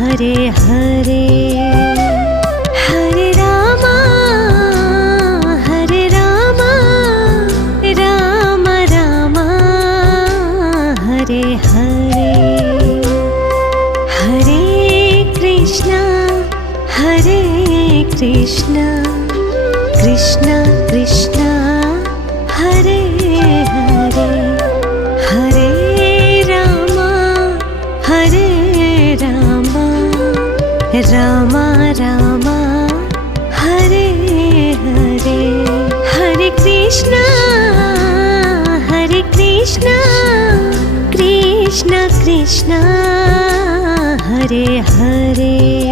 Hare Hare Hare Rama Ram Rama Hare Hare Hare Krishna Krishna Krishna Hare Hare Hare Rama Rama Rama Hare Hare Hare Krishna Krishna Krishna Hare Hare.